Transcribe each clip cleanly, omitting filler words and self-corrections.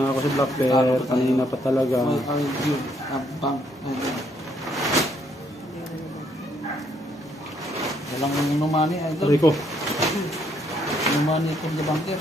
Ako si Black Bear, kanina pa talaga. Walang numani, idol. Rico. Numani for the bunker.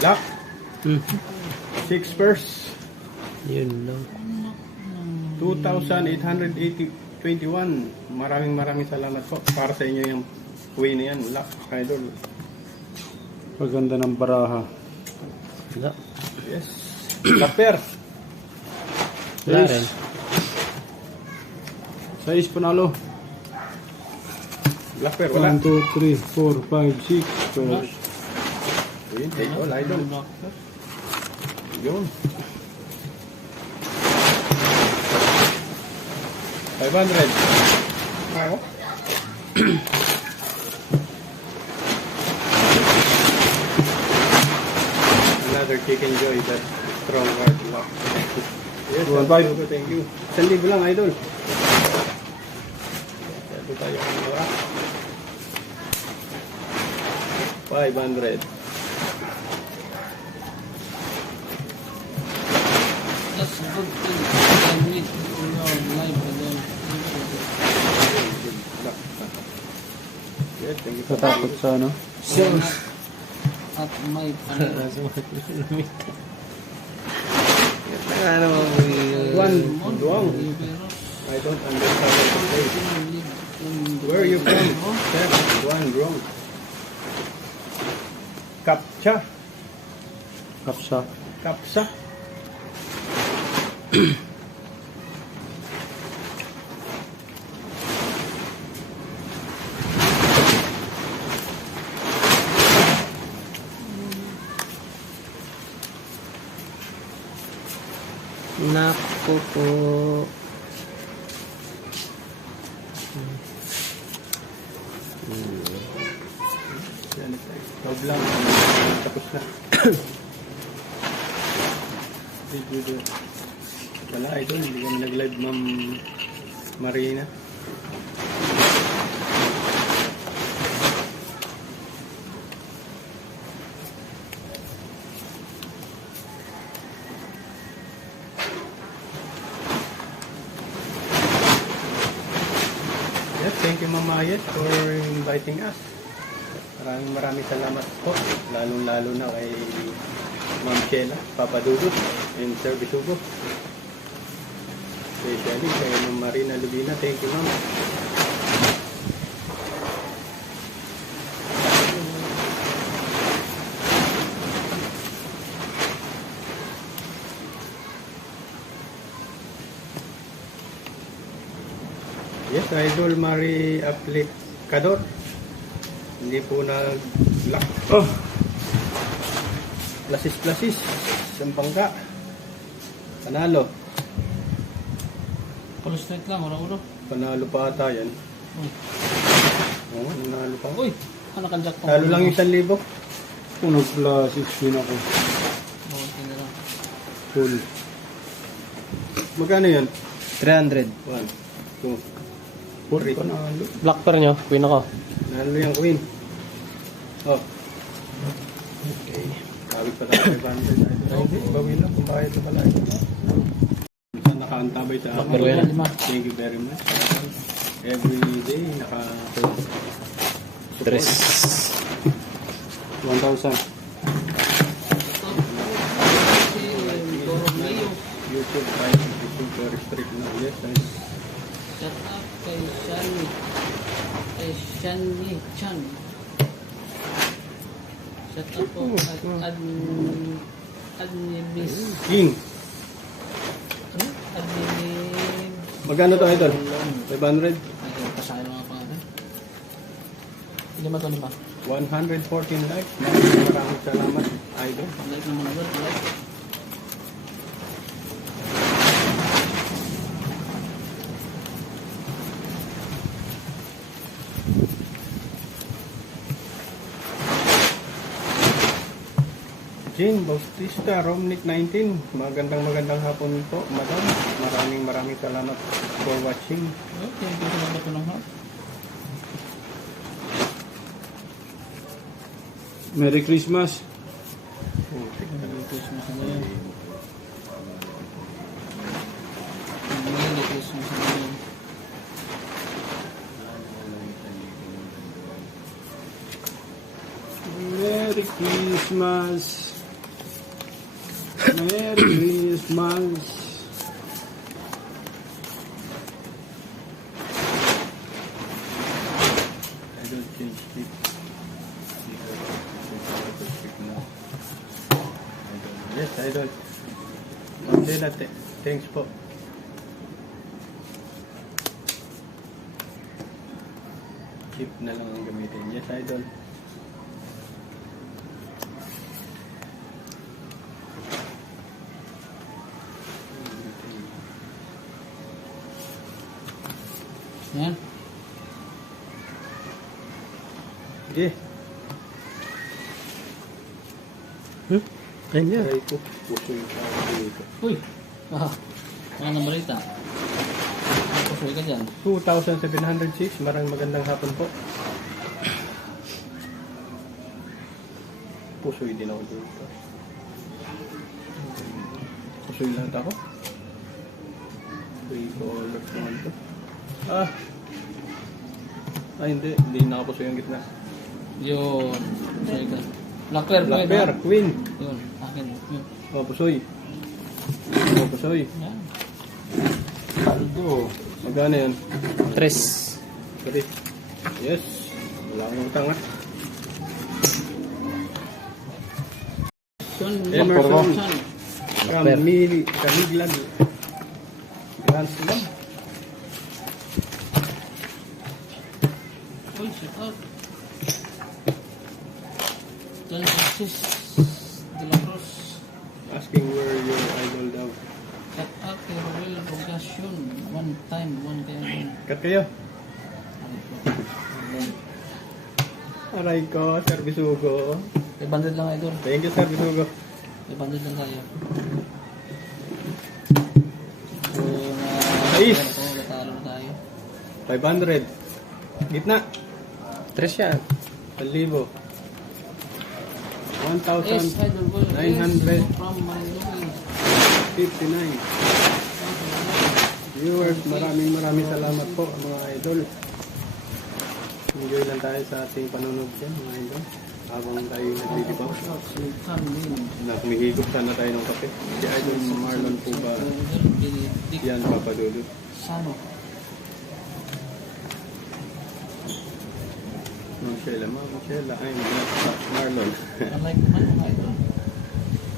Black. 6 purse. Yun lang. 2,821. Maraming salamat po para sa inyo yung queen na yan. Black, idol. Paganda ng baraha. Wala. Yes. Black Bear. Wala rin. 6 panalo. Black Bear, wala. 1, 2, 3, 4, 5, 6. Queen, take all, idol. Yun. 500. Ako. Another chicken joy that strong heart lock. Yes, 1.5. Thank you. 1,000 lang, idol. Ito tayo ang mura. 500. That's a good thing. I need to know live again. Yes, thank you. Tatakot sa ano? At my panel. Ano mo? One, wrong. I don't understand what to say. Where are you from? Chef, one wrong. Kapsa. Kapsa. Kapsa. Naku po. Tawag lang. Tapos na. Video. Wala, idol. Hindi kami nag-live, Ma'am Marina. Yes, thank you, Ma'am Mayet, for inviting us. Maraming salamat po. Lalong-lalo na kay Ma'am Chela, Papa Dudut, and Sir Bisugo. Especially kay Ma'am Marina Lubina. Thank you, Ma'am. Yes, Idol Mari Aplicador. Hindi po nag-lock. Oh! Plasis. Sampangka. Panalo. Full straight lang, ulo. Panalo pa ata yan. Uy. Oo, nanalo pa. Uy! Ano kanjak pa? Talo lang yung 1,000. Kung nag-plus 16 ako. Okay na lang. Full. Magkano yun? 300. 1, 2, Full 3. panalo. Black pair nyo. Queen ako. Nanalo yung queen. Oh. Okay. Kawit pa tayo 500. Bawin lang kung bakit ito pala. Minsan nakaantabay sa Black pair yan. Thank you very much. Every day Tres. 1,000. YouTube 5 super strict na. Yes, nice. Shut up kay Shani. Kay Shani Chan. Shut up po. Adminis. King. Admin. Magkano to, idol? 500? Ay, pasaya mga pangalan. Hindi ba ito lima? 114 likes. Maraming salamat, idol. Like naman agad. Like. Jean Bautista, Romnick 19. Magandang hapon po, madam. Maraming salamat for watching. Okay, thank you salamat po ng hap. Merry Christmas. Merry Christmas na yun. Merry Christmas na yun. Merry Christmas. Merry Christmas. I don't change it. Yes, I don't. Hindi natin. Thanks po. Chip na lang ang gamitin. Yes, idol. Yan. Sige. Kanya. Aray ko. Puso yung tao dito. Uy! Wala nang balita. Pusoy ka dyan. 2,706. Magandang hapon po. Pusoy din ako dito. Pusoy lahat ako. Three colors naman to. Hindi. Hindi nakapusoy ang gitna. Yun. Pusoy ka. Black bear. Black bear, queen. Yun. Akin. Yun. Oh, pusoy. Oh, pusoy. Yan. Aldo. Magkano yan? 3. Sorry. Yes. Wala akong utang ha. Yun. Emerson. Bear. Kamiglan. Grand Slam. Uy, shut up. Don Francis de la Cruz. Asking where your idol daw. Cut up your real progression. One time. Cut kayo. Aray ko, Sir Bisugo. 500 lang idol. Thank you, Sir Bisugo. 500 lang tayo. So, Ayos. Katalo na tayo. 500. Gitna. 3 yan. 1,000. Yes, idol boy. 900. From Marinduque. 59. Viewers, maraming salamat po mga idol. Enjoy lang tayo sa ating panonood dyan mga idol. Habang tayo nagdidibaw. Sultan din. Humihigop sana tayo ng kape. Si Idol Marlon po ba? Benedict Yan, papadulot. Sano. Ma'am Sheila. Ay, Marlon. Unlike man mga idol.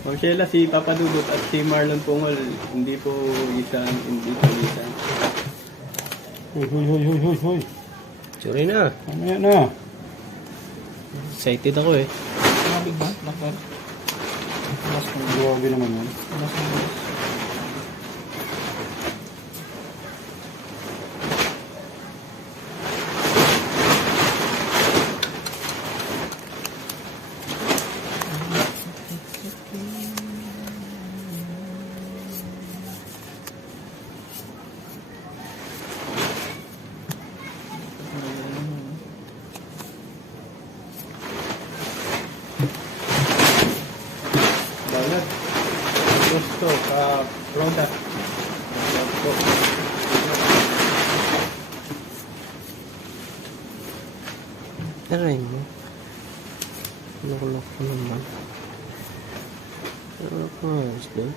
Ma'am Sheila, si Papa Dudut at si Marlon Pungol, hindi po isan. Hoy. Sorry na. Ano yan na? Excited ako eh. Mabig ba? Black bear? Last one. Grabe naman yan. Last one. Banat. Gusto ka product. Aray mo. Loko-loko naman. Ayos din.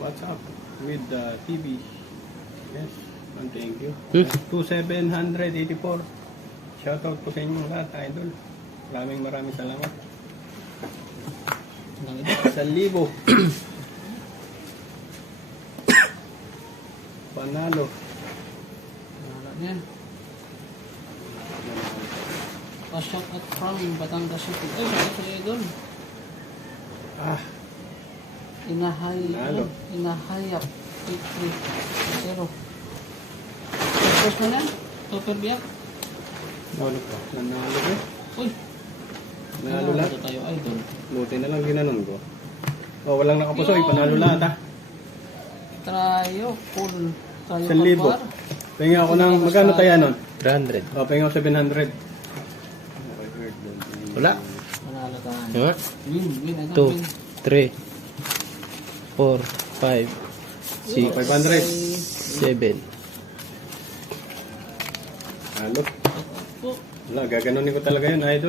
What's up with the TV? Yes, and thank you. Hmm? 2,784. Shoutout po sa inyong lahat, idol. Maraming salamat. Lang ito. 1,000. Panalo. Wala niyan. Pa-shout out from Batangas City. Ay, shout out sa idol. Ah, Nalo. Inahayap. 0. Tapos mo na. Super biyak. Nanalo pa. Nanalo ko. Uy. Nanalo lahat. Ito tayo, idol. Buti na lang ginanon ko. Oh, walang nakapusoy. Panalo lahat ha. Tayo, full. Tayo 1,000. kapar. Pahinga ako ng, magkano tayo nun? 300. Oh, pahinga ako 700. Wala. Manalo tayo. Diba? Win, idol. 2, Win. 3, 4, 5, 6, 500. 7. Halo. Po. Wala, gaganunin ko talaga yun, idol.